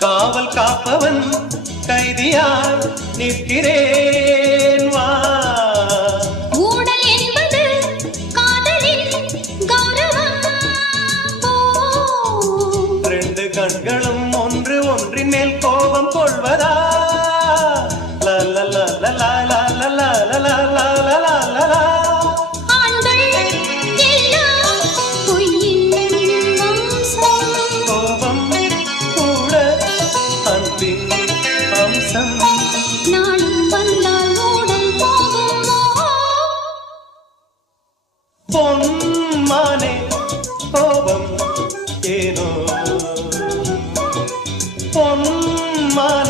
காவல் காப்பவன் கைதியாய் நிற்கிறேன் வா. ஊடல் என்பது காதலின் கௌரவம். ரெண்டு கண்களும் ஒன்று ஒன்றின் மேல் கோபம் கொள்வதா? கோபம் கூட அன்பின் அம்சம். நாளும் வந்தால் ஊடல் போகுமோ? பொன்மானே கோபம் ஏனோ பொன்மானே